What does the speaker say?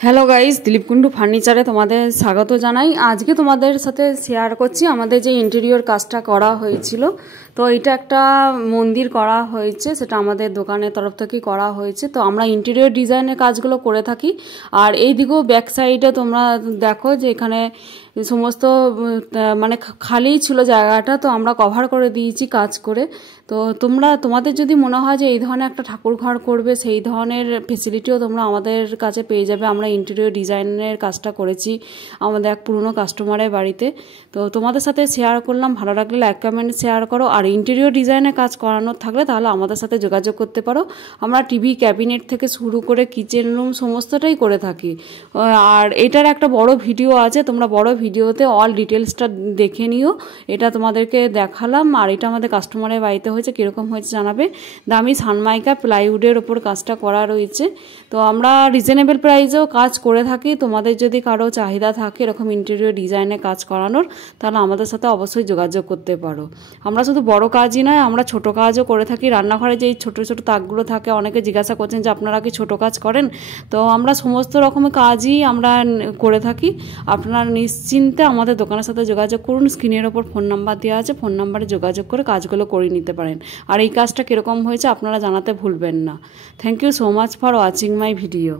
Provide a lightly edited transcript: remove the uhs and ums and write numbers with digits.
Hello guys, Dilip Kundu ফার্নিচারে তোমাদের স্বাগত জানাই। আজকে তোমাদের সাথে শেয়ার করছি আমাদের যে ইন্টেরিয়র কাজটা করা হয়েছিল। তো এটা একটা মন্দির করা হয়েছে, সেটা আমাদের দোকানের তরফ থেকেই করা হয়েছে। তো আমরা ইন্টেরিয়র ডিজাইনের কাজগুলো করে থাকি। আর এই দিকেও ব্যাক সাইডে তোমরা দেখো যে এখানে সমস্ত মানে খালিই ছিল জায়গাটা, তো আমরা কভার করে দিয়েছি কাজ করে। তো তোমাদের যদি মনে হয় যে এই ধরনের একটা ঠাকুর ঘর করবে, সেই ধরনের ফেসিলিটিও তোমরা আমাদের কাছে পেয়ে যাবে। আমরা ইন্টেরিয়র ডিজাইনের কাজটা করেছি আমাদের এক পুরনো কাস্টমারের বাড়িতে। তো তোমাদের সাথে শেয়ার করলাম, ভালো লাগলে লাইক কমেন্ট শেয়ার করো। আর ইন্টেরিয়র ডিজাইনের কাজ করানোর থাকলে তাহলে আমাদের সাথে যোগাযোগ করতে পারো। আমরা টিভি ক্যাবিনেট থেকে শুরু করে কিচেন রুম সমস্তটাই করে থাকি। আর এটার একটা বড় ভিডিও আছে, তোমরা বড় ভিডিওতে অল ডিটেলসটা দেখে নিও। এটা তোমাদেরকে দেখালাম। আর এটা আমাদের কাস্টমারের বাড়িতে হয়েছে, কীরকম হয়েছে জানাবে। দামি সানমাইকা প্লাইউডের ওপর কাজটা করা রয়েছে। তো আমরা রিজনেবল প্রাইসেও কাজ করে থাকি। তোমাদের যদি কারো চাহিদা থাকে এরকম ইন্টেরিয়র ডিজাইনে কাজ করানোর, তাহলে আমাদের সাথে অবশ্যই যোগাযোগ করতে পারো। আমরা শুধু বড় কাজই নয়, আমরা ছোট কাজও করে থাকি। রান্নাঘরে যেই ছোট ছোট তাকগুলো থাকে, অনেকে জিজ্ঞাসা করছেন যে আপনারা কি ছোট কাজ করেন। তো আমরা সমস্ত রকমের কাজই আমরা করে থাকি। আপনারা নিশ্চিন্তে আমাদের দোকানের সাথে যোগাযোগ করুন। স্ক্রিনের ওপর ফোন নাম্বার দেওয়া আছে, ফোন নাম্বারে যোগাযোগ করে কাজগুলো করে নিতে পারেন। আর এই কাজটা কীরকম হয়েছে আপনারা জানাতে ভুলবেন না। Thank you so much for watching my video.